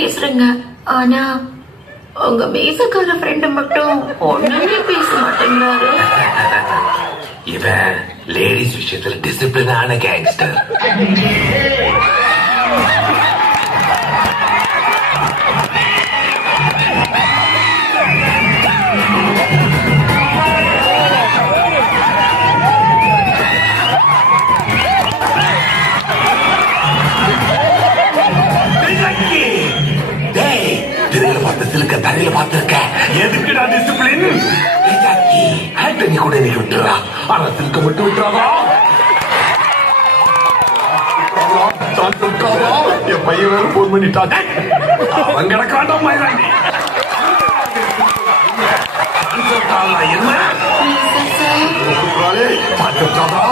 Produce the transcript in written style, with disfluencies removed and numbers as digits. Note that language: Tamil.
பேசுறேங்க. ஆனா உங்க மீசக்கார ஃப்ரெண்டு மட்டும் ஒண்ணுமே பேச மாட்டேங்கிறாரு. இவன் லேடிஸ் விஷயத்துல டிசிப்ளினான கேங்ஸ்டர். சிலுக்க தரையில பார்த்திருக்க. எதுக்குடா டிசிப்ளின்? ஆண்டனி கூட நீ விட்டுறா, ஆனா சிலுக்க மட்டும் விட்டுறாதா. என் பையன் வேற போன் பண்ணிட்டான். அவன் கிடக்காண்டாம் மயிலாண்டி. என்ன பார்த்துட்டாதா?